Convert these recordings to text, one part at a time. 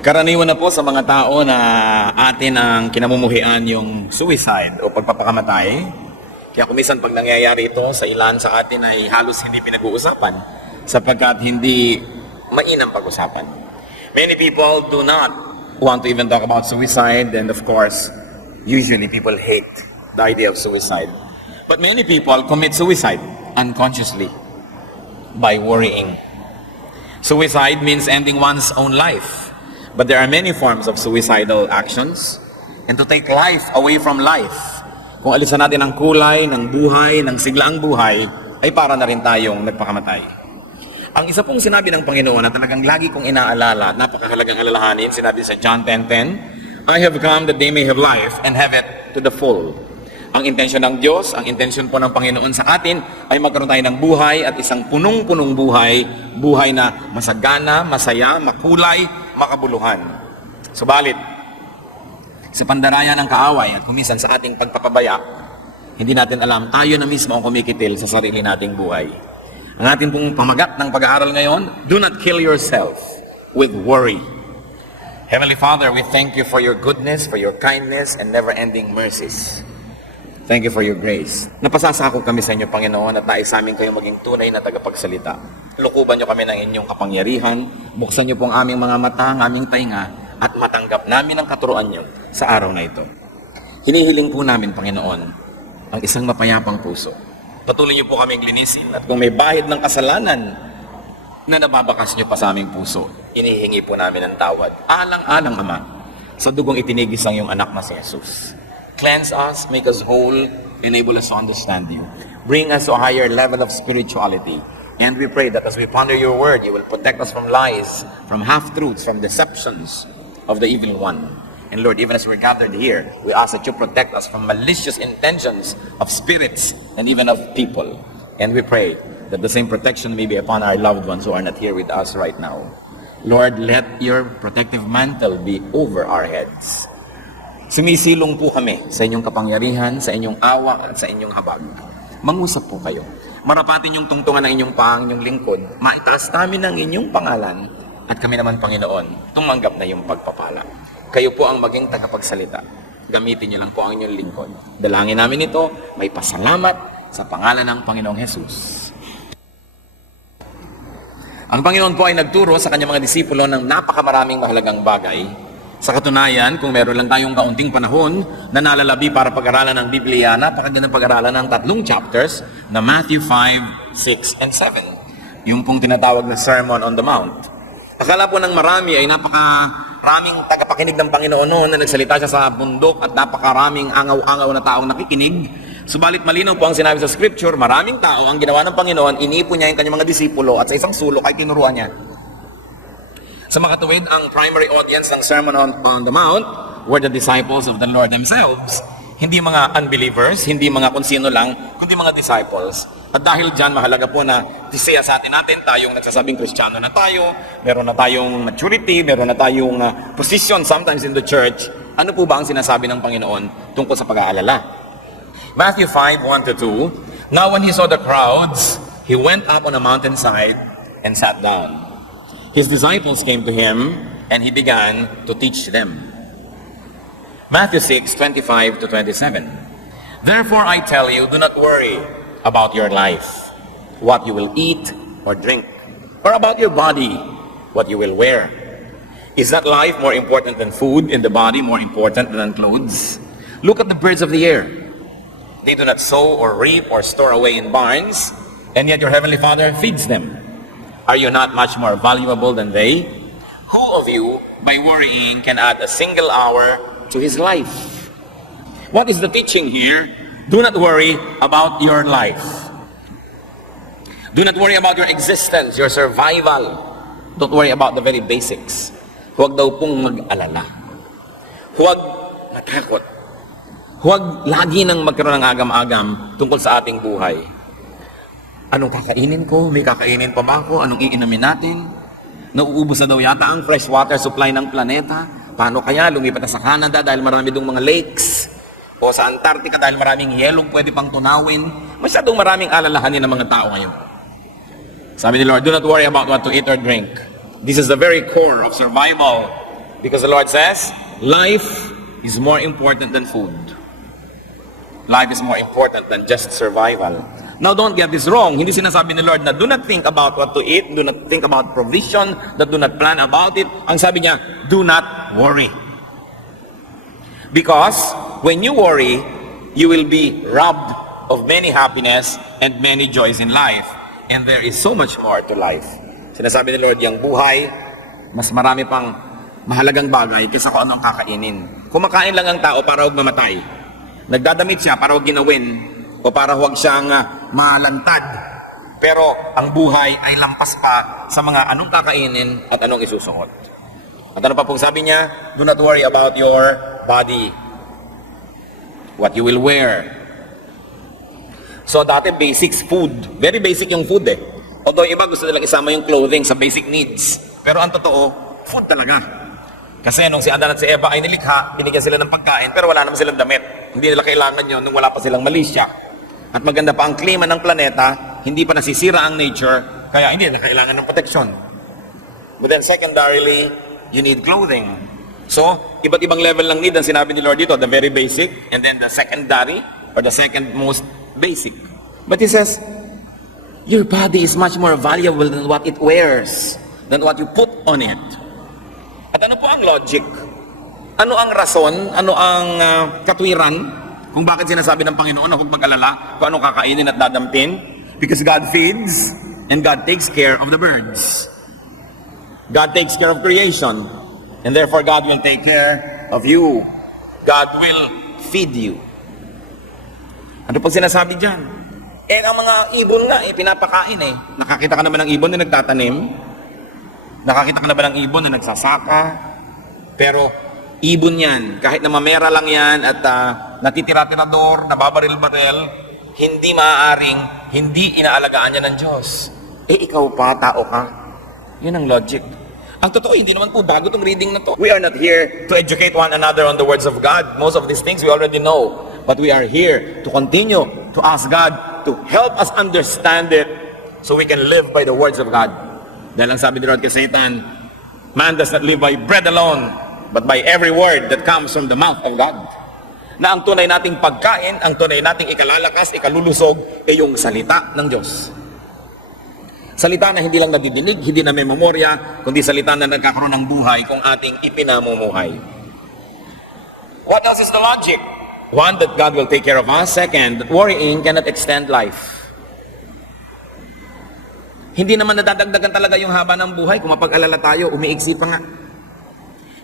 Karaniwan na po sa mga tao na atin ang kinamumuhian yung suicide o pagpapakamatay. Kaya kumisan pag nangyayari ito sa ilan sa atin ay halos hindi pinag-uusapan sapagkat hindi mainam pag-usapan. Many people do not want to even talk about suicide, and of course, usually people hate the idea of suicide. But many people commit suicide unconsciously by worrying. Suicide means ending one's own life. But there are many forms of suicidal actions, and to take life away from life. Kung alisan natin ang kulay ng buhay, ng siglaang buhay, ay para na rin tayong nagpakamatay. Ang isa pong sinabi ng Panginoon na talagang lagi kong inaalala, napakahalagang alalahanin, sinabi sa John 10:10, I have come that they may have life and have it to the full. Ang intensyon ng Diyos, ang intensyon po ng Panginoon sa atin ay magkaroon tayo ng buhay at isang punong-punong buhay, buhay na masagana, masaya, makulay, makabuluhan. Subalit, sa pandaraya ng kaaway at kumisan sa ating pagpapabaya, hindi natin alam, tayo na mismo ang kumikitil sa sarili nating buhay. Ang ating pong pamagat ng pag-aaral ngayon, do not kill yourself with worry. Heavenly Father, we thank you for your goodness, for your kindness, and never-ending mercies. Thank you for your grace. Napasasako kami sa inyo, Panginoon, at nais namin kayo maging tunay na tagapagsalita. Lukuban niyo kami ng inyong kapangyarihan, buksan niyo po ang aming mga mata, ang aming tainga, at matanggap namin ang katuruan niyo sa araw na ito. Hinihiling po namin, Panginoon, ang isang mapayapang puso. Patuloy niyo po kaming linisin, at kung may bahid ng kasalanan na nababakas niyo pa sa aming puso, inihingi po namin ang tawad. Alang-alang, Ama, sa dugong itinigis ang iyong anak na si Jesus. Cleanse us, make us whole, enable us to understand you. Bring us to a higher level of spirituality. And we pray that as we ponder your word, you will protect us from lies, from half-truths, from deceptions of the evil one. And Lord, even as we're gathered here, we ask that you protect us from malicious intentions of spirits and even of people. And we pray that the same protection may be upon our loved ones who are not here with us right now. Lord, let your protective mantle be over our heads. Sumisilong po kami sa inyong kapangyarihan, sa inyong awa at sa inyong habag. Mangusap po kayo. Marapatin yung tungtungan ng inyong pang, inyong lingkod. Maitaas namin ang inyong pangalan. At kami naman, Panginoon, tumanggap na yung pagpapala. Kayo po ang maging tagapagsalita. Gamitin niyo lang po ang inyong lingkod. Dalangin namin ito, may pasalamat sa pangalan ng Panginoong Jesus. Ang Panginoon po ay nagturo sa kanyang mga disipulo ng napakamaraming mahalagang bagay. Sa katunayan, kung meron lang tayong kaunting panahon na nalalabi para pag-aralan ng Biblia, napakagandang pag-aralan ng 3 chapters na Matthew 5, 6, and 7. Yung pong tinatawag na Sermon on the Mount. Akala po ng marami ay napakaraming tagapakinig ng Panginoon noon na nagsalita siya sa bundok at napakaraming angaw-angaw na taong nakikinig. Subalit malinaw po ang sinabi sa Scripture, maraming tao ang ginawa ng Panginoon, iniipon niya yung kanyang mga disipulo at sa isang sulok ay tinuruan niya. Sa makatuwid, ang primary audience ng Sermon on the Mount were the disciples of the Lord themselves. Hindi mga unbelievers, hindi mga kung sino lang, kundi mga disciples. At dahil dyan, mahalaga po na tisiya sa atin tayong nagsasabing Kristiyano na tayo, meron na tayong maturity, meron na tayong position sometimes in the church. Ano po ba ang sinasabi ng Panginoon tungkol sa pag-aalala? Matthew 5, 1-2, Now when he saw the crowds, he went up on a mountainside and sat down. His disciples came to him, and he began to teach them. Matthew 6, 25-27. Therefore I tell you, do not worry about your life, what you will eat or drink, or about your body, what you will wear. Is not life more important than food, and the body more important than clothes? Look at the birds of the air. They do not sow or reap or store away in barns, and yet your heavenly Father feeds them. Are you not much more valuable than they? Who of you, by worrying, can add a single hour to his life? What is the teaching here? Do not worry about your life. Do not worry about your existence, your survival. Don't worry about the very basics. Huwag daw pong mag-alala. Huwag matakot. Huwag lagi nang magkaroon ng agam-agam tungkol sa ating buhay. Anong kakainin ko? May kakainin pa ba ako? Anong iinumin natin? Nauubos na daw yata ang fresh water supply ng planeta. Paano kaya? Lumipat na sa Canada dahil marami dong mga lakes. O sa Antarctica dahil maraming yelong pwede pang tunawin. Masyadong maraming alalahanin ng mga tao ngayon. Sabi ni Lord, do not worry about what to eat or drink. This is the very core of survival Because the Lord says, life is more important than food. Life is more important than just survival. Now, don't get this wrong. Hindi sinasabi ni Lord na do not think about what to eat, do not think about provision, that do not plan about it. Ang sabi niya, do not worry. Because when you worry, you will be robbed of many happiness and many joys in life. And there is so much more to life. Sinasabi ni Lord, yung buhay, mas marami pang mahalagang bagay kaysa kung ano ang kakainin. Kumakain lang ang tao para huwag mamatay. Nagdadamit siya para huwag ginawin o para huwag siyang malantad. Pero ang buhay ay lampas pa sa mga anong kakainin at anong isusuot. At ano pa pong sabi niya? Do not worry about your body. What you will wear. So dati basics, food. Very basic yung food eh. Although iba gusto nilang isama yung clothing sa basic needs. Pero ang totoo, food talaga. Kasi nung si Adan at si Eva ay nilikha, binigyan sila ng pagkain, pero wala naman silang damit. Hindi nila kailangan yun nung wala pa silang malisya. At maganda pa ang klima ng planeta, hindi pa nasisira ang nature, kaya hindi nila kailangan ng proteksyon. But then secondarily, you need clothing. So, iba't ibang level ng need ang sinabi ni Lord dito, the very basic, and then the secondary, or the second most basic. But He says, your body is much more valuable than what it wears, than what you put on it. At ano po ang logic? Ano ang rason? Ano ang katwiran kung bakit sinasabi ng Panginoon na huwag mag-alala kung anong kakainin at dadampin? Because God feeds and God takes care of the birds. God takes care of creation and therefore God will take care of you. God will feed you. Ano po sinasabi dyan? Ang mga ibon nga, pinapakain eh. Nakakita ka naman ng ibon na nagtatanim? Nakakita ka na ba ng ibon na nagsasaka? Pero ibon yan, kahit na mamera lang yan at natitira-tirador, nababaril-baril, hindi maaaring, hindi inaalagaan yan ng Diyos. Ikaw pa, tao ka. Yun ang logic. Ang totoo, hindi naman po bago itong reading na to. We are not here to educate one another on the words of God. Most of these things we already know. But we are here to continue to ask God to help us understand it so we can live by the words of God. Dahil ang sabi ni Lord kay Satan, man does not live by bread alone, but by every word that comes from the mouth of God. Na ang tunay nating pagkain, ang tunay nating ikalalakas, ikalulusog, ay yung salita ng Diyos. Salita na hindi lang nadidinig, hindi na may memorya, kundi salita na nagkakaroon ng buhay kung ating ipinamumuhay. What else is the logic? One, that God will take care of us. Second, that worrying cannot extend life. Hindi naman nadadagdagan talaga yung haba ng buhay kung mapag-alala tayo, umiiksi pa nga.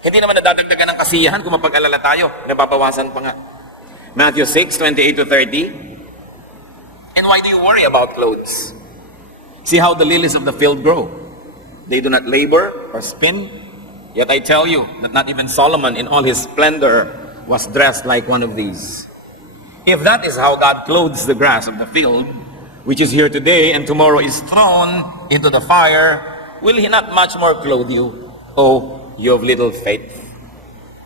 Hindi naman nadadagdagan ng kasiyahan kung mapag-alala tayo, nababawasan pa nga. Matthew 6:28-30. And why do you worry about clothes? See how the lilies of the field grow. They do not labor or spin. Yet I tell you that not even Solomon in all his splendor was dressed like one of these. If that is how God clothes the grass of the field, which is here today and tomorrow is thrown into the fire, will He not much more clothe you, O you of little faith?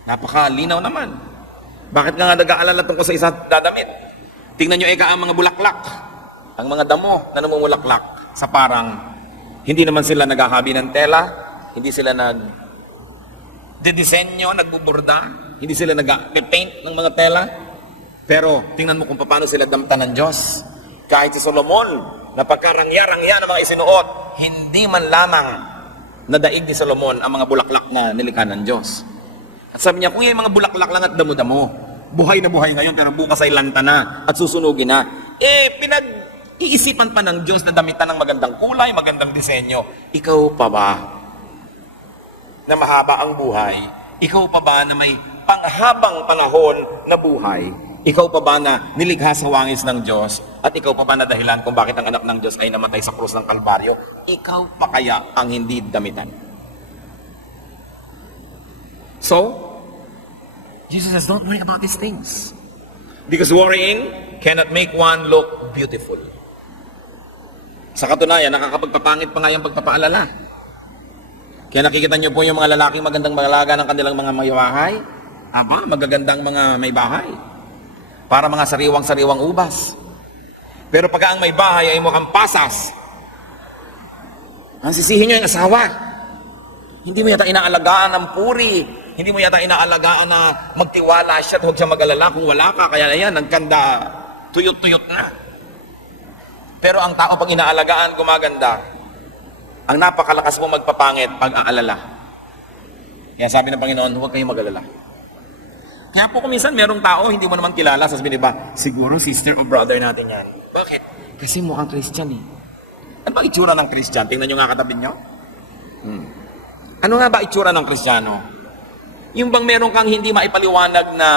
Napakalinaw naman. Bakit nga nag-aalala tungkol sa isa dadamit? Tingnan nyo ang mga bulaklak, ang mga damo na namumulaklak sa parang hindi naman sila naghahabi ng tela, hindi sila nagdidisenyo, nagbuburda, hindi sila nag-paint ng mga tela. Pero tingnan mo kung paano sila damtan ng Diyos. Kahit si Solomon, na pagkarangya-rangya ng mga isinuot, hindi man lamang nadaig ni Solomon ang mga bulaklak na nilikha ng Diyos. At sabi niya, kung yung mga bulaklak lang at damo-damo, buhay na buhay ngayon, pero bukas ay lanta na at susunugin na. Pinag-iisipan pa ng Diyos na damitan ng magandang kulay, magandang disenyo. Ikaw pa ba na mahaba ang buhay? Ikaw pa ba na may panghabang panahon na buhay? Ikaw pa ba na nilikha sa wangis ng Diyos? At ikaw pa ba na dahilan kung bakit ang anak ng Diyos ay namatay sa krus ng Kalbaryo? Ikaw pa kaya ang hindi damitan? So, Jesus says, don't worry about these things. Because worrying cannot make one look beautiful. Sa katunayan, nakakapagpapangit pa nga yung pagpapaalala. Kaya nakikita niyo po yung mga lalaking magandang malaga ng kanilang mga may bahay. Aba, magagandang mga may bahay. Para mga sariwang-sariwang ubas. Pero pag ang may bahay ay mukhang pasas, ang sisihin nyo yung asawa. Hindi mo yata inaalagaan ng puri. Hindi mo yata inaalagaan na magtiwala siya at huwag siya mag-alala kung wala ka. Kaya ayan, nagkanda, tuyot-tuyot na. Pero ang tao pag inaalagaan, gumaganda. Ang napakalakas mo magpapangit pag-aalala. Kaya sabi ng Panginoon, huwag kayong mag-alala. Kaya po kung minsan merong tao, hindi mo naman kilala, sasabihin, di ba, siguro sister o brother natin yan. Bakit? Kasi mukhang Christian eh. Ano ba itsura ng Christian? Tingnan nyo nga katabi nyo. Ano nga ba itsura ng Kristiyano? Yung bang meron kang hindi maipaliwanag na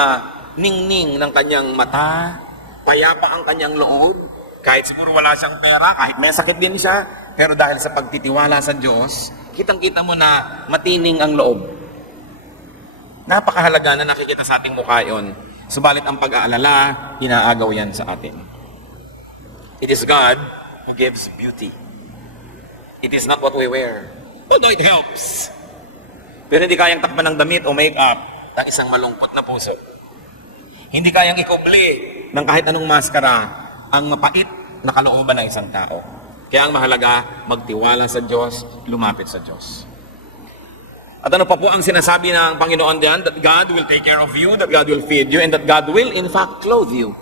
ningning ng kanyang mata, payapa ang kanyang loob, kahit siguro wala siyang pera, kahit may sakit din siya, pero dahil sa pagtitiwala sa Diyos, kitang-kita mo na matining ang loob. Napakahalaga na nakikita sa ating mukha yun. Subalit ang pag-aalala, inaagaw yan sa atin. It is God who gives beauty. It is not what we wear. Although it helps. Pero hindi kayang takpan ng damit o make-up ng isang malungkot na puso. Hindi kayang ikubli ng kahit anong maskara ang mapait na kalooban ng isang tao. Kaya ang mahalaga, magtiwala sa Diyos, lumapit sa Diyos. At ano pa po ang sinasabi ng Panginoon diyan? That God will take care of you, that God will feed you, and that God will in fact clothe you.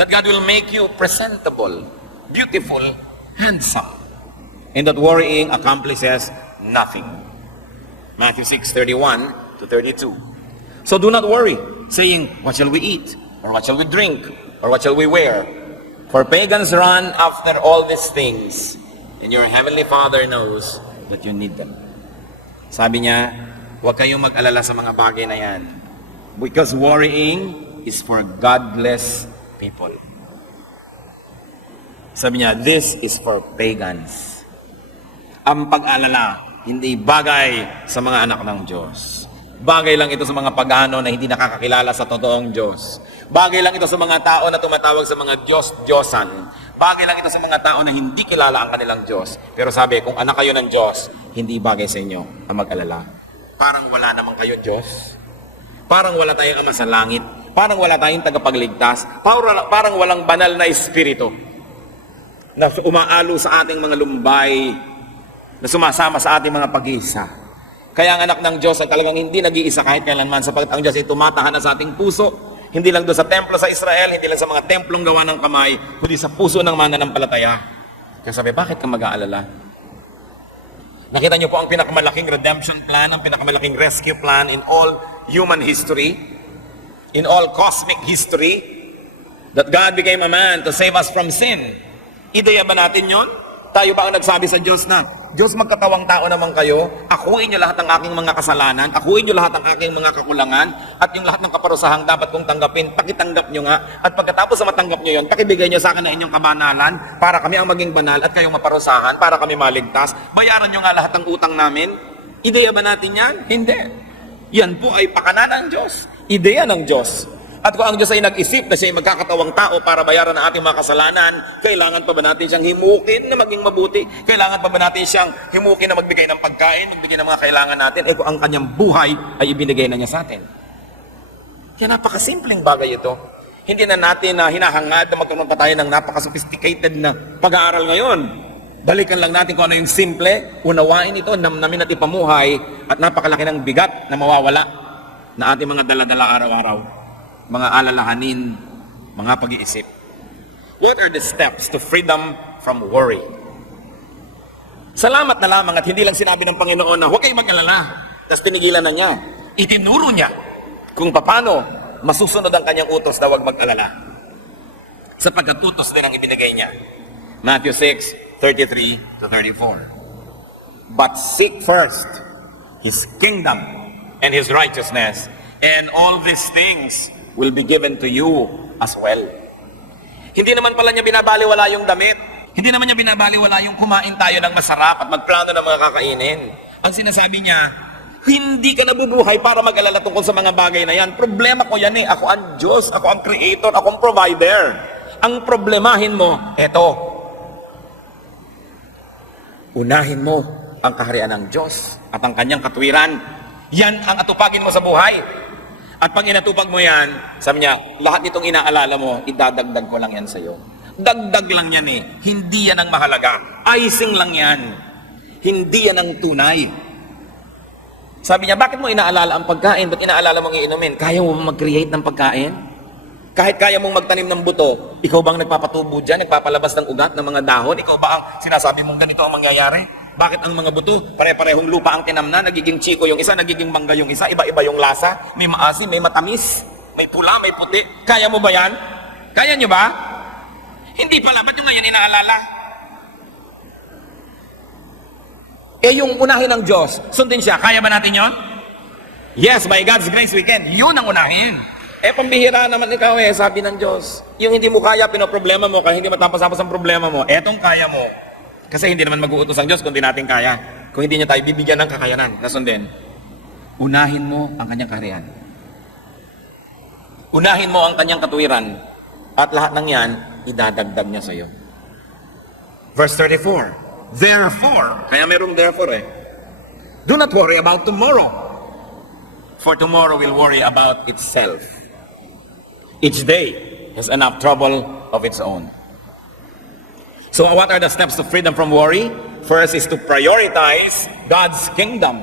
That God will make you presentable, beautiful, handsome. And that worrying accomplishes nothing. Matthew 6:31 to 32. So do not worry, saying, what shall we eat? Or what shall we drink? Or what shall we wear? For pagans run after all these things, and your heavenly Father knows that you need them. Sabi niya, huwag kayong mag-alala sa mga bagay na yan. Because worrying is for godless people. Sabi niya, this is for pagans. Ang pag-alala, hindi bagay sa mga anak ng Diyos. Bagay lang ito sa mga pagano na hindi nakakakilala sa totoong Diyos. Bagay lang ito sa mga tao na tumatawag sa mga Diyos-Diyosan. Bagay lang ito sa mga tao na hindi kilala ang kanilang Diyos. Pero sabi, kung anak kayo ng Diyos, hindi bagay sa inyo ang mag-alala. Parang wala naman kayo Diyos. Parang wala tayong Ama sa langit. Parang wala tayong tagapagligtas. Parang walang banal na espiritu na umaalo sa ating mga lumbay, na sumasama sa ating mga pag-iisa. Kaya ang anak ng Diyos ay talagang hindi nag-iisa kahit kailanman, sapagkat ang Diyos ay tumatahan na sa ating puso, hindi lang doon sa templo sa Israel, hindi lang sa mga templong gawa ng kamay, kundi sa puso ng mananampalataya. Kaya sabi, bakit ka mag-aalala? Nakita niyo po ang pinakamalaking redemption plan, ang pinakamalaking rescue plan in all human history, in all cosmic history, that God became a man to save us from sin. Ideya ba natin yon? Tayo ba ang nagsabi sa Diyos na, Diyos, magkatawang tao naman kayo, akuin niyo lahat ng aking mga kasalanan, akuin niyo lahat ng aking mga kakulangan, at yung lahat ng kaparusahang dapat kong tanggapin, pakitanggap niyo nga, at pagkatapos sa matanggap niyo yon, pakibigay niyo sa akin na inyong kabanalan, para kami ang maging banal, at kayong maparusahan, para kami maligtas, bayaran niyo nga lahat ng utang namin. Ideya ba natin yan? Hindi. Yan po ay pakana ng Diyos. Ideya ng Diyos. At kung ang Diyos ay nag-isip na siya ay magkakatawang tao para bayaran ang ating mga kasalanan, kailangan pa ba natin siyang himukin na maging mabuti? Kailangan pa ba natin siyang himukin na magbigay ng pagkain, magbigay ng mga kailangan natin? Kung ang kanyang buhay ay ibinigay na niya sa atin. Kaya napakasimpleng bagay ito. Hindi na natin hinahangad na magkaroon pa tayo ng napaka-sophisticated na pag-aaral ngayon. Balikan lang natin kung ano yung simple, unawain ito, namnamin at ipamuhay, at napakalaki ng bigat na mawawala na ating mga dala-dala araw-araw. Mga alalahanin, mga pag-iisip. What are the steps to freedom from worry? Salamat na lamang at hindi lang sinabi ng Panginoon na huwag kayong mag-alala. Tapos pinigilan na niya. Itinuro niya kung paano masusunod ang kanyang utos na huwag mag-alala. Sapagkat utos din ang ibinigay niya. Matthew 6:33 to 34. But seek first His kingdom and His righteousness, and all these things will be given to you as well. Hindi naman pala niya binabaliwala yung damit. Hindi naman niya binabaliwala yung kumain tayo ng masarap at magplano ng mga kakainin. Ang sinasabi niya, hindi ka nabubuhay para mag-alala tungkol sa mga bagay na yan. Problema ko yan eh. Ako ang Diyos, ako ang Creator, ako ang Provider. Ang problemahin mo, eto. Unahin mo ang kaharian ng Diyos at ang kanyang katwiran. Yan ang atupagin mo sa buhay. At pag inatupag mo yan, sabi niya, lahat nitong inaalala mo, idadagdag ko lang yan sa iyo. Dagdag lang yan eh. Hindi yan ang mahalaga. Icing lang yan. Hindi yan ang tunay. Sabi niya, bakit mo inaalala ang pagkain? Ba't inaalala mong iinumin? Kaya mo mag-create ng pagkain? Kahit kaya mong magtanim ng buto, ikaw bang nagpapatubo dyan, nagpapalabas ng ugat ng mga dahon? Ikaw ba ang sinasabi mong ganito ang mangyayari? Bakit ang mga buto, pare-parehong lupa ang tinamna, nagiging chiko yung isa, nagiging mangga yung isa, iba-iba yung lasa, may maasim, may matamis, may pula, may puti. Kaya mo ba yan? Kaya nyo ba? Hindi pala, ba't yung ngayon inaalala? Eh yung unahin ng Diyos, sundin siya, kaya ba natin yon? Yes, by God's grace we can. Yun ang unahin. Eh pambihira naman ikaw sabi ng Diyos. Yung hindi mo kaya, pinoproblema mo, kaya hindi matapos-tapos ang problema mo, etong kaya mo. Kasi hindi naman mag-uutos ang Diyos kung di natin kaya. Kung hindi niya tayo bibigyan ng kakayanan, nasundin. Unahin mo ang kanyang kaharian. Unahin mo ang kanyang katuwiran. At lahat ng yan, idadagdag niya sa iyo. Verse 34. Therefore, kaya merong therefore do not worry about tomorrow, for tomorrow will worry about itself. Each day has enough trouble of its own. So what are the steps to freedom from worry? First is to prioritize God's kingdom.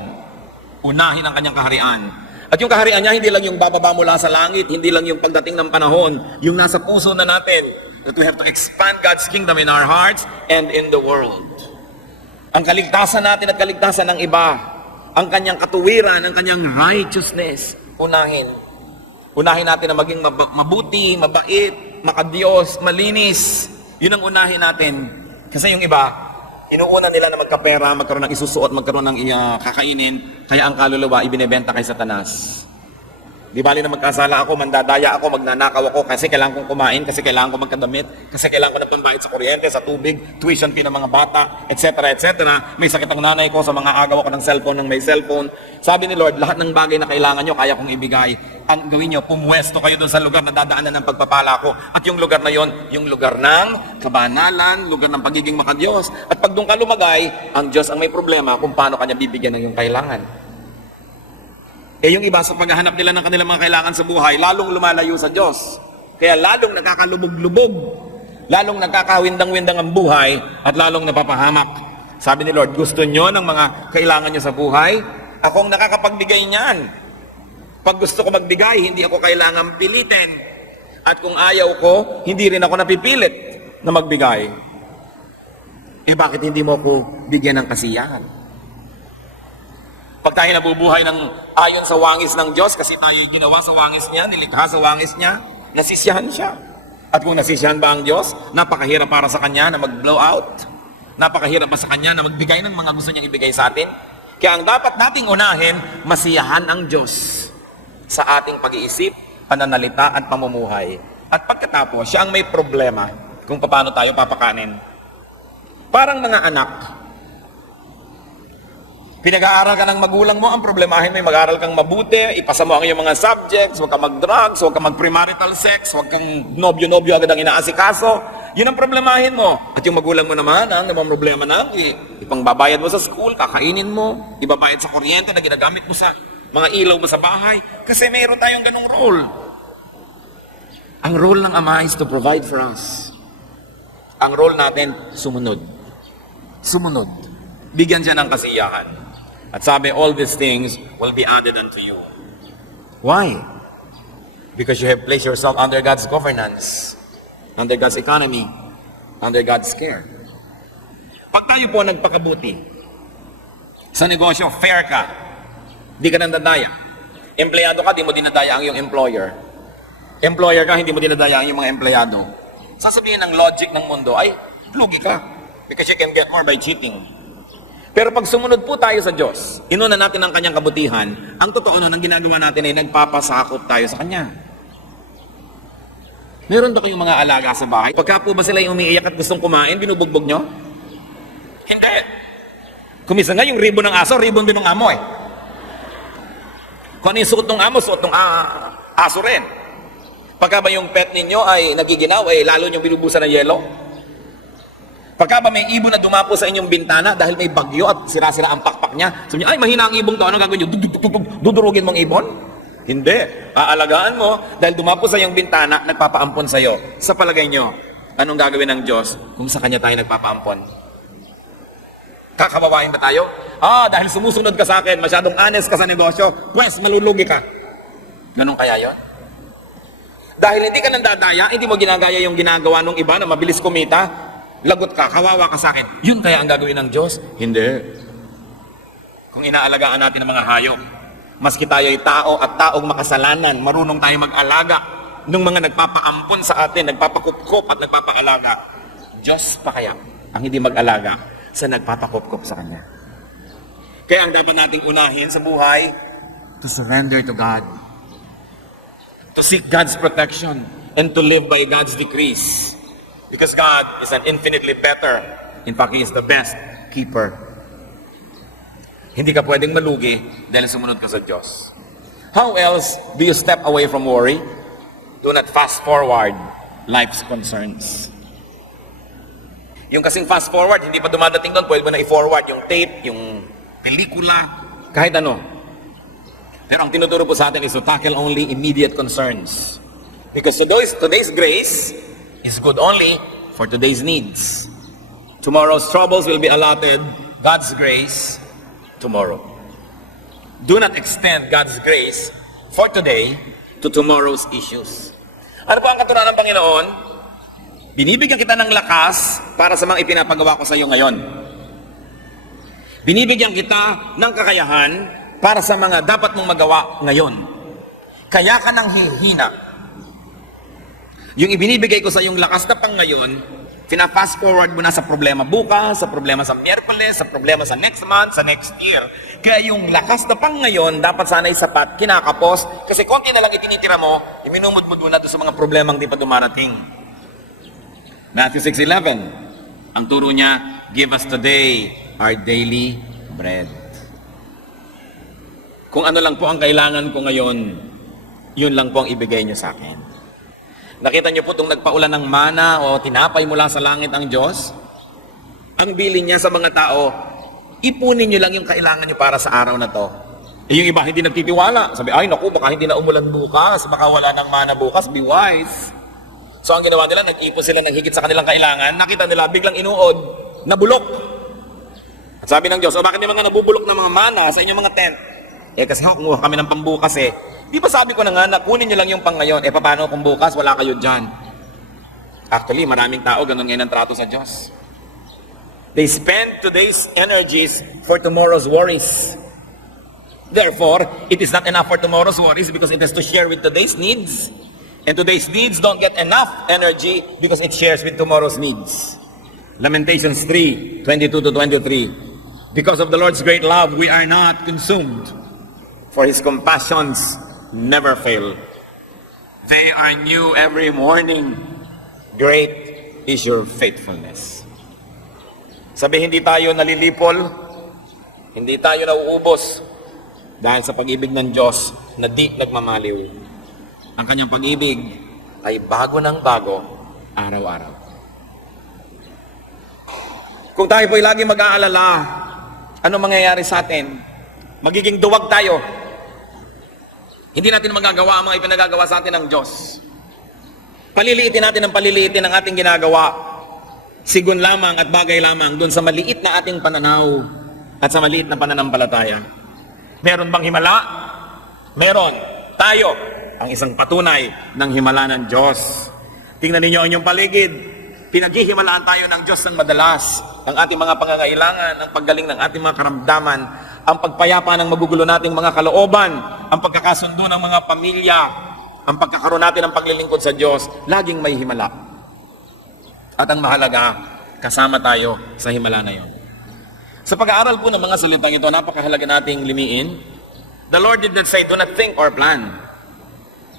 Unahin ang kanyang kaharian. At yung kaharian niya, hindi lang yung bababa mula sa langit, hindi lang yung pagdating ng panahon, yung nasa puso na natin, that we have to expand God's kingdom in our hearts and in the world. Ang kaligtasan natin at kaligtasan ng iba, ang kanyang katuwiran, ang kanyang righteousness, unahin. Unahin natin na maging mabuti, mabait, makadiyos, malinis. Yun ang unahin natin. Kasi yung iba, inuuna nila na magkapera, magkaroon ng isusuot, magkaroon ng kakainin, kaya ang kaluluwa ibinebenta kay Satanas. Di bali na magkasala ako, mandadaya ako, magnanakaw ako, kasi kailangan kong kumain, kasi kailangan kong magkadamit, kasi kailangan ko ng pambayad sa kuryente, sa tubig, tuition fee ng mga bata, etc. etc. May sakit ang nanay ko, sa mga agaw ako ng cellphone ng may cellphone. Sabi ni Lord, lahat ng bagay na kailangan nyo, kaya kong ibigay. Ang gawin nyo, pumwesto kayo doon sa lugar na dadaanan ng pagpapala ko. At yung lugar na yon, yung lugar ng kabanalan, lugar ng pagiging makadiyos. At pag doon ka lumagay, ang Diyos ang may problema kung paano kanya bibigyan ng yung kailangan. Eh yung iba sa paghahanap nila ng kanilang mga kailangan sa buhay, lalong lumalayo sa Diyos. Kaya lalong nakakalubog-lubog, lalong nakakawindang-windang ang buhay, at lalong napapahamak. Sabi ni Lord, gusto nyo ng mga kailangan nyo sa buhay? Akong nakakapagbigay niyan. Pag gusto ko magbigay, hindi ako kailangan pilitin. At kung ayaw ko, hindi rin ako napipilit na magbigay. Eh bakit hindi mo ako bigyan ng kasiyahan? Pag tayo nabubuhay ng ayon sa wangis ng Diyos, kasi tayo ginawa sa wangis niya, nilikha sa wangis niya, nasisiyahan siya. At kung nasisiyahan ba ang Diyos, napakahirap para sa Kanya na mag-blow out. Napakahirap ba sa Kanya na magbigay ng mga gusto niyang ibigay sa atin? Kaya ang dapat nating unahin, masiyahan ang Diyos sa ating pag-iisip, pananalita at pamumuhay. At pagkatapos, siya ang may problema kung paano tayo papakanin. Parang mga anak, pinag-aaral ka ng magulang mo, ang problemahin mo, mag-aaral kang mabuti, ipasa mo ang iyong mga subjects, huwag kang mag-drugs, huwag kang mag-premarital sex, huwag kang nobyo-nobyo agad ang inaasikaso. Yun ang problemahin mo. At yung magulang mo naman, ang namang problema na, ipangbabayad mo sa school, kakainin mo, ibabayad sa kuryente na ginagamit mo sa mga ilaw mo sa bahay. Kasi mayroon tayong ganong role. Ang role ng Ama is to provide for us. Ang role natin, sumunod. Sumunod. Bigyan siya ng kasiyahan. At sabi, all these things will be added unto you. Why? Because you have placed yourself under God's governance, under God's economy, under God's care. Pag tayo po nagpakabuti, sa negosyo, fair ka, di ka nandadaya. Empleyado ka, di mo dinadaya ang iyong employer. Employer ka, hindi mo dinadaya ang iyong mga empleyado. Sasabihin ng logic ng mundo, ay, lugi ka. Because you can get more by cheating. Pero pag sumunod po tayo sa Diyos, inuna natin ang kanyang kabutihan, ang totoo nun, ang ginagawa natin ay nagpapasakop tayo sa kanya. Meron ba kayong mga alaga sa bahay? Pagka po ba sila yung umiiyak at gustong kumain, binubugbog nyo? Hindi. Kumisa nga yung ribbon ng aso, ribbon din ng amo Kung ano yung suot ng amo, suot ng aso rin. Pagka ba yung pet ninyo ay nagiginaw, lalo nyo binubusan ng yelo? Pagka ba may ibon na dumapo sa inyong bintana dahil may bagyo at sira-sira ang pakpak niya, sabi niya, ay mahina ang ibong to, anong gagawin nyo? Dudurugin mong ibon? Hindi. Aalagaan mo dahil dumapo sa iyong bintana, nagpapaampon sa iyo. Sa palagay nyo, anong gagawin ng Diyos kung sa Kanya tayo nagpapaampon? Kakawawain ba tayo? Dahil sumusunod ka sa akin, masyadong honest ka sa negosyo, pues malulugi ka. Ganun kaya yon? Dahil hindi ka nandadaya, hindi mo ginagaya yung ginagawa ng iba na mabilis kumita, lagot ka, kawawa ka sa akin. Yun kaya ang gagawin ng Diyos? Hindi. Kung inaalagaan natin ang mga hayop, maski tayo'y tao at taong makasalanan, marunong tayo mag-alaga ng mga nagpapaampon sa atin, nagpapakupkop at nagpapaalaga. Diyos pa kaya ang hindi mag-alaga sa nagpapakupkop sa Kanya. Kaya ang dapat nating unahin sa buhay, to surrender to God, to seek God's protection, and to live by God's decrees. Because God is an infinitely better, in fact, He is the best keeper. Hindi ka pwedeng malugi dahil sumunod ka sa Diyos. How else do you step away from worry? Do not fast forward life's concerns. Yung kasing fast forward, hindi pa dumadating doon, pwede mo na i-forward yung tape, yung pelikula, kahit ano. Pero ang tinuturo po sa atin is to tackle only immediate concerns. Because today's grace is good only for today's needs. Tomorrow's troubles will be allotted God's grace tomorrow. Do not extend God's grace for today to tomorrow's issues. Ano po ang katuruan ng Panginoon? Binibigyan kita ng lakas para sa mga ipinapagawa ko sa iyo ngayon. Binibigyan kita ng kakayahan para sa mga dapat mong magawa ngayon. Kaya ka nang hihina. Yung ibinibigay ko sa yung lakas na pang ngayon, fast forward mo na sa problema bukas, sa problema sa Miyerkules, sa problema sa next month, sa next year. Kaya yung lakas na pang ngayon, dapat sana'y sapat, kinakapos, kasi konti na lang itinitira mo, iminumudmud mo na doon sa mga problemang di pa dumarating. Matthew 6:11, ang turo niya, give us today our daily bread. Kung ano lang po ang kailangan ko ngayon, yun lang po ang ibigay niyo sa akin. Nakita niyo po itong nagpaulan ng mana o tinapay mula sa langit ang Diyos? Ang bilin niya sa mga tao, ipunin niyo lang yung kailangan niyo para sa araw na to. Yung iba hindi nagtitiwala. Sabi, ay naku, baka hindi na umulan bukas, baka wala ng mana bukas, be wise. So ang ginawa nila, nag-ipon sila ng higit sa kanilang kailangan, nakita nila, biglang inuod, nabulok. At sabi ng Diyos, bakit may mga nabubulok na mga mana sa inyong mga tent? Kasi kumuha kami ng pambukas Di ba sabi ko na nga, kunin nyo lang yung pang ngayon. Paano kung bukas, wala kayo dyan? Actually, maraming tao, ganun ngayon ang trato sa Diyos. They spend today's energies for tomorrow's worries. Therefore, it is not enough for tomorrow's worries because it has to share with today's needs. And today's needs don't get enough energy because it shares with tomorrow's needs. Lamentations 3:22-23. Because of the Lord's great love, we are not consumed. For His compassions never fail. They are new every morning. Great is your faithfulness. Sabi, hindi tayo nalilipol, hindi tayo nauubos dahil sa pag-ibig ng Diyos na di nagmamaliw. Ang kanyang pag-ibig ay bago ng bago, araw-araw. Kung tayo po'y lagi mag-aalala, ano mangyayari sa atin? Magiging duwag tayo. Hindi natin magagawa ang mga ipinagagawa sa atin ng Diyos. Paliliitin natin ang paliliitin ang ating ginagawa. Sigun lamang at bagay lamang dun sa maliit na ating pananaw at sa maliit na pananampalataya. Meron bang himala? Meron. Tayo ang isang patunay ng himala ng Diyos. Tingnan ninyo ang inyong paligid. Pinaghihimalaan tayo ng Diyos ng madalas. Ang ating mga pangangailangan, ang paggaling ng ating mga karamdaman, ang pagpayapa ng magugulo nating mga kalooban, ang pagkakasundo ng mga pamilya, ang pagkakaroon natin ng paglilingkod sa Diyos, laging may himala. At ang mahalaga, kasama tayo sa himala na yun. Sa pag-aaral po ng mga salitang ito, napakahalaga nating limiin. The Lord did not say, do not think or plan.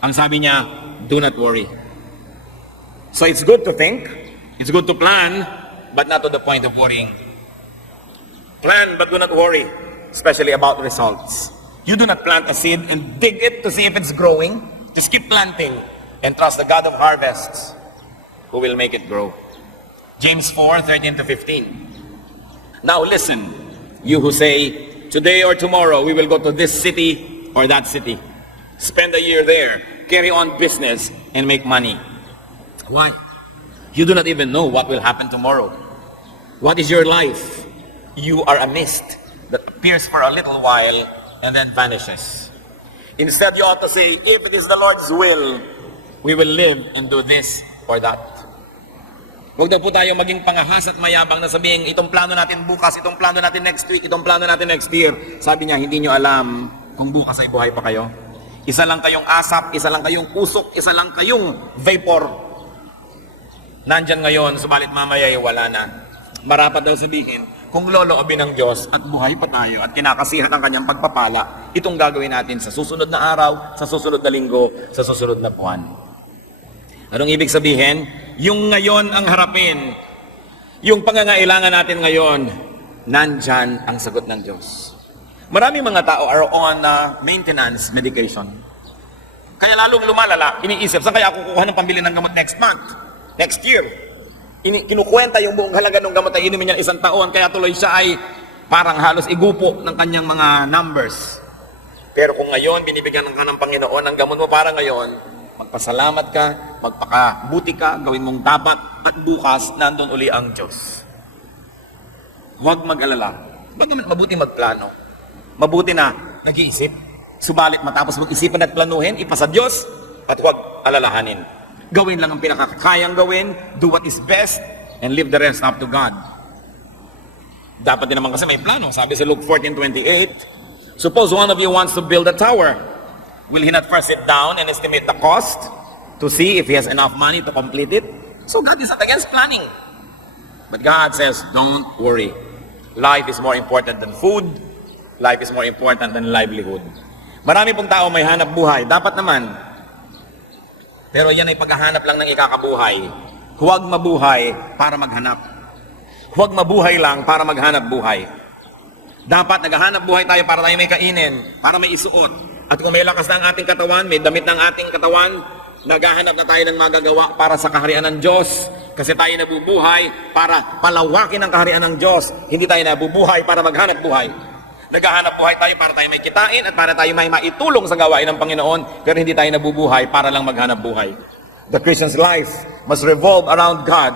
Ang sabi niya, do not worry. So it's good to think, it's good to plan, but not to the point of worrying. Plan, but do not worry, especially about results. You do not plant a seed and dig it to see if it's growing. Just keep planting and trust the God of harvests who will make it grow. James 4:13-15. Now listen, you who say, today or tomorrow we will go to this city or that city. Spend a year there, carry on business, and make money. Why? You do not even know what will happen tomorrow. What is your life? you are a mist that appears for a little while and then vanishes. Instead, you ought to say, if it is the Lord's will, we will live and do this or that. Huwag na po tayo maging pangahas at mayabang na sabihin, itong plano natin bukas, itong plano natin next week, itong plano natin next year. Sabi niya, hindi nyo alam kung bukas ay buhay pa kayo. Isa lang kayong asap, isa lang kayong usok, isa lang kayong vapor. Nandyan ngayon, subalit mamaya ay wala na. Marapat daw sabihin, kung loloobin ng Diyos at buhay pa tayo at kinakasihan ang kanyang pagpapala, itong gagawin natin sa susunod na araw, sa susunod na linggo, sa susunod na buwan. Anong ibig sabihin? Yung ngayon ang harapin. Yung pangangailangan natin ngayon, nandyan ang sagot ng Diyos. Maraming mga tao are on maintenance medication. Kaya lalong lumalala, iniisip, saan kaya ako kukuha ng pambili ng gamot next month? Next year? Kinukwenta yung buong halaga ng gamot ay inumin niya 1 taon, kaya tuloy siya ay parang halos igupo ng kanyang mga numbers. Pero kung ngayon, binibigyan ka ng Panginoon ang gamot mo para ngayon, magpasalamat ka, magpakabuti ka, gawin mong dapat, at bukas, nandun uli ang Diyos. Huwag mag-alala. Bagamat mabuti magplano. Mabuti na nag-iisip. Subalit matapos mag-isipan at planuhin, ipasa Diyos, at huwag alalahanin. Gawin lang ang pinakakayang gawin, do what is best, and leave the rest up to God. Dapat din naman kasi may plano. Sabi sa Luke 14:28, suppose one of you wants to build a tower. Will he not first sit down and estimate the cost to see if he has enough money to complete it? So God is not against planning. But God says, don't worry. Life is more important than food. Life is more important than livelihood. Marami pong tao may hanap buhay. Dapat naman. Pero yan ay paghahanap lang ng ikakabuhay. Huwag mabuhay para maghanap. Huwag mabuhay lang para maghanap buhay. Dapat naghahanap buhay tayo para tayo may kainin, para may isuot. At kung may lakas na ang ating katawan, may damit ng ating katawan, naghahanap na tayo ng magagawa para sa kaharian ng Diyos. Kasi tayo nabubuhay para palawakin ang kaharian ng Diyos. Hindi tayo nabubuhay para maghanap buhay. Naghahanap buhay tayo para tayo may kitain at para tayo may maitulong sa gawain ng Panginoon. Pero hindi tayo nabubuhay para lang maghanap buhay. The Christian's life must revolve around God,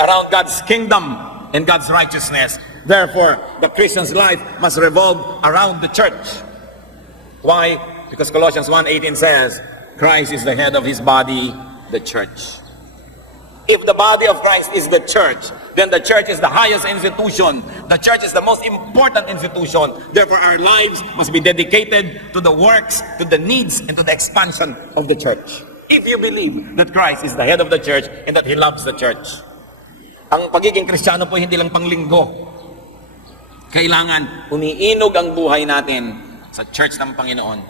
around God's kingdom and God's righteousness. Therefore, the Christian's life must revolve around the church. Why? Because Colossians 1:18 says, Christ is the head of his body, the church. If the body of Christ is the church, then the church is the highest institution. The church is the most important institution. Therefore, our lives must be dedicated to the works, to the needs, and to the expansion of the church. If you believe that Christ is the head of the church and that He loves the church. Ang pagiging Kristiyano po hindi lang panglinggo. Kailangan umiinog ang buhay natin sa church ng Panginoon.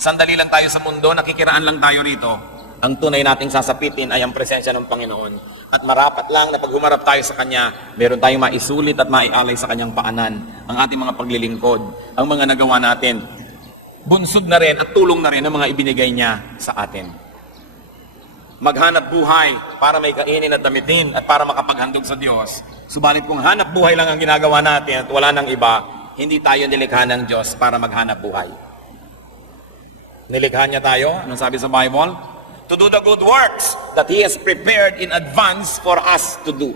Sandali lang tayo sa mundo, nakikiraan lang tayo rito. Ang tunay nating sasapitin ay ang presensya ng Panginoon. At marapat lang na pag humarap tayo sa Kanya, meron tayong maisulit at maialay sa Kanyang paanan. Ang ating mga paglilingkod, ang mga nagawa natin, bunsod na rin at tulong na rin ang mga ibinigay niya sa atin. Maghanap buhay para may kainin at damitin at para makapaghandog sa Diyos. Subalit kung hanap buhay lang ang ginagawa natin at wala nang iba, hindi tayo nilikha ng Diyos para maghanap buhay. Nilikha niya tayo, anong sabi sa Bible? To do the good works that He has prepared in advance for us to do.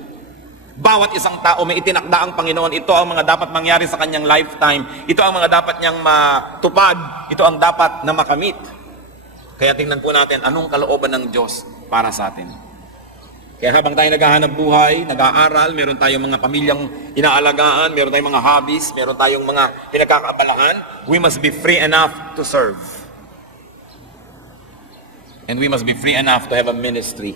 Bawat isang tao may itinakda ang Panginoon. Ito ang mga dapat mangyari sa kanyang lifetime. Ito ang mga dapat niyang matupad. Ito ang dapat na makamit. Kaya tingnan po natin anong kalooban ng Diyos para sa atin. Kaya habang tayo naghahanap buhay, nag-aaral, meron tayong mga pamilyang inaalagaan, meron tayong mga hobbies, meron tayong mga pinagkakaabalahan, we must be free enough to serve. And we must be free enough to have a ministry.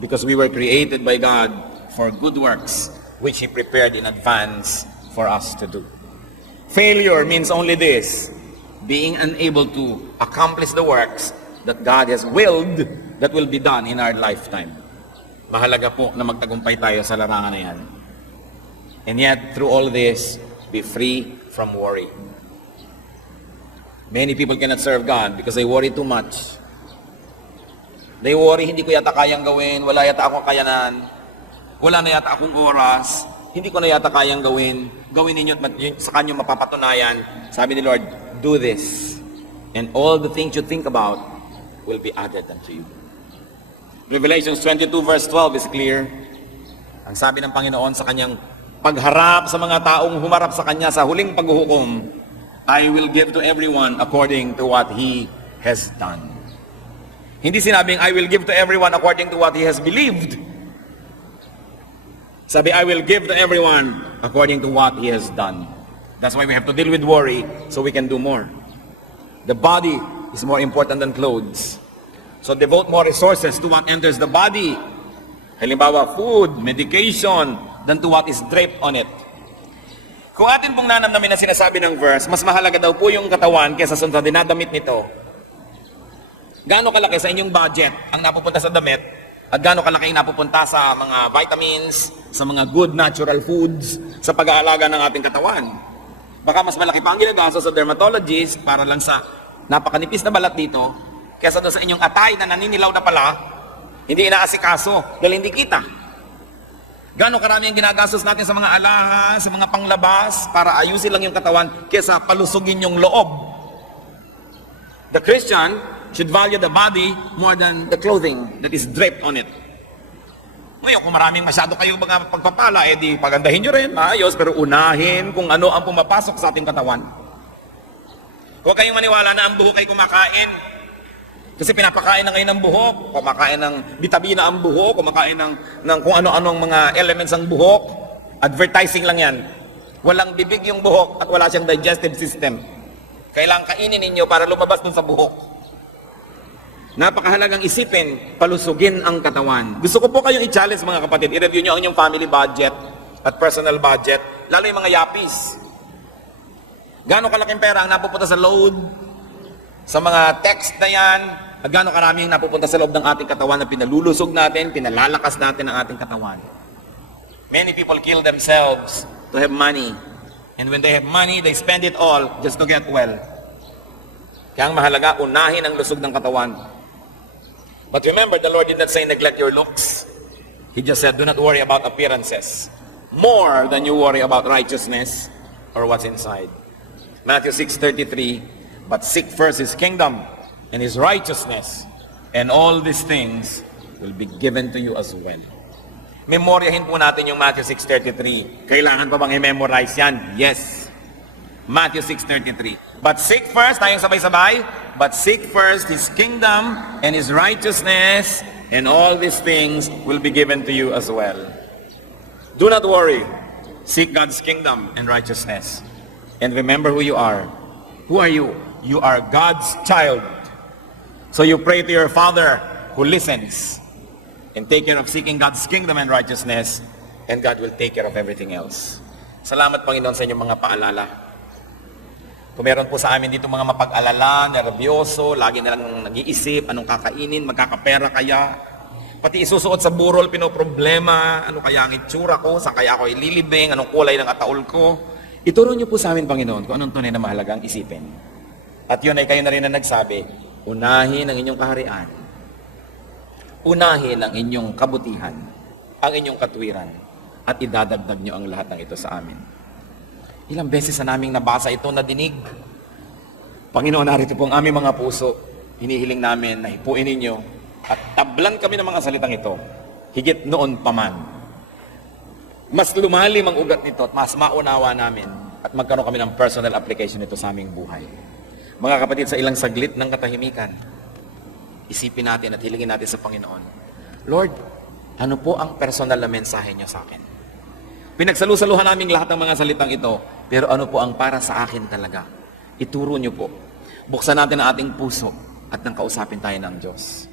Because we were created by God for good works, which He prepared in advance for us to do. Failure means only this, being unable to accomplish the works that God has willed that will be done in our lifetime. Mahalaga po na magtagumpay tayo sa larangan na yan. And yet, through all this, be free from worry. Many people cannot serve God because they worry too much. They worry, hindi ko yata kayang gawin, wala yata akong kayanan, wala na yata akong oras, hindi ko na yata kayang gawin. Gawin ninyo at sa kanyo mapapatunayan. Sabi ni Lord, do this. And all the things you think about will be added unto you. Revelation 22 verse 12 is clear. Ang sabi ng Panginoon sa kanyang pagharap sa mga taong humarap sa Kanya sa huling paghuhukom, I will give to everyone according to what he has done. Hindi sinabing, I will give to everyone according to what he has believed. Sabi, I will give to everyone according to what he has done. That's why we have to deal with worry so we can do more. The body is more important than clothes. So devote more resources to what enters the body. Halimbawa, food, medication, than to what is draped on it. Kung atin pong nanamnamin na sinasabi ng verse, mas mahalaga daw po yung katawan kaysa sa dinadamit nito. Gaano kalaki sa inyong budget ang napupunta sa damit at gaano kalaki ang napupunta sa mga vitamins, sa mga good natural foods, sa pag-aalaga ng ating katawan. Baka mas malaki pa ang ginagasto sa dermatologist para lang sa napakanipis na balat dito kaysa doon sa inyong atay na naninilaw na pala, hindi inaasikaso dahil hindi kita. Gano'ng karami ang ginagastos natin sa mga alahas, sa mga panglabas, para ayusin lang yung katawan, kesa palusugin yung loob. The Christian should value the body more than the clothing that is draped on it. Ngayon, kung maraming masyado kayong mga pagpapala, di pagandahin nyo rin, maayos, pero unahin kung ano ang pumapasok sa ating katawan. Huwag kayong maniwala na ang buhok ay kumakain. Kasi pinapakain na ngayon ng buhok, kumakain ng bitabina ang buhok, kumakain ng kung ano-anong mga elements ang buhok. Advertising lang yan. Walang bibig yung buhok at wala siyang digestive system. Kailangan kainin ninyo para lumabas dun sa buhok. Napakahalagang isipin, palusugin ang katawan. Gusto ko po kayong i-challenge mga kapatid, i-review nyo ang inyong family budget at personal budget, lalo yung mga yapis. Gano'ng kalaking pera ang napupunta sa load, sa mga text na yan, at gaano karami yung napupunta sa loob ng ating katawan na pinalulusog natin, pinalalakas natin ang ating katawan. Many people kill themselves to have money. And when they have money, they spend it all just to get well. Kaya ang mahalaga, unahin ang lusog ng katawan. But remember, the Lord did not say neglect your looks. He just said, do not worry about appearances more than you worry about righteousness or what's inside. Matthew 6:33, but seek first His kingdom and His righteousness, and all these things will be given to you as well. Memoryahin po natin yung Matthew 6:33. Kailangan pa bang i-memorize yan? Yes. Matthew 6:33. But seek first, tayong sabay-sabay, but seek first His kingdom and His righteousness, and all these things will be given to you as well. Do not worry. Seek God's kingdom and righteousness. And remember who you are. Who are you? You are God's child. So you pray to your Father who listens and take care of seeking God's kingdom and righteousness, and God will take care of everything else. Salamat, Panginoon, sa inyong mga paalala. Kung meron po sa amin dito mga mapag-alala, nervyoso, lagi na lang nag-iisip, anong kakainin, magkakapera kaya, pati isusuot sa burol, pinoproblema, ano kaya ang itsura ko, saan kaya ako ililibing, anong kulay ng ataol ko. Ituro niyo po sa amin, Panginoon, kung anong tunay na mahalagang isipin. At yun ay kayo na rin na nagsabi, unahin ang inyong kaharian. Unahin ang inyong kabutihan, ang inyong katwiran, at idadagdag nyo ang lahat ng ito sa amin. Ilang beses na naming nabasa ito, nadinig. Panginoon, narito po ang aming mga puso. Hinihiling namin na hipuin ninyo at tablan kami ng mga salitang ito. Higit noon pa man. Mas lumalim ang ugat nito at mas maunawa namin at magkaroon kami ng personal application nito sa aming buhay. Mga kapatid, sa ilang saglit ng katahimikan, isipin natin at hilingin natin sa Panginoon, Lord, ano po ang personal na mensahe niyo sa akin? Pinagsalusaluhan namin lahat ng mga salitang ito, pero ano po ang para sa akin talaga? Ituro niyo po. Buksan natin ang ating puso at nang kausapin tayo ng Diyos.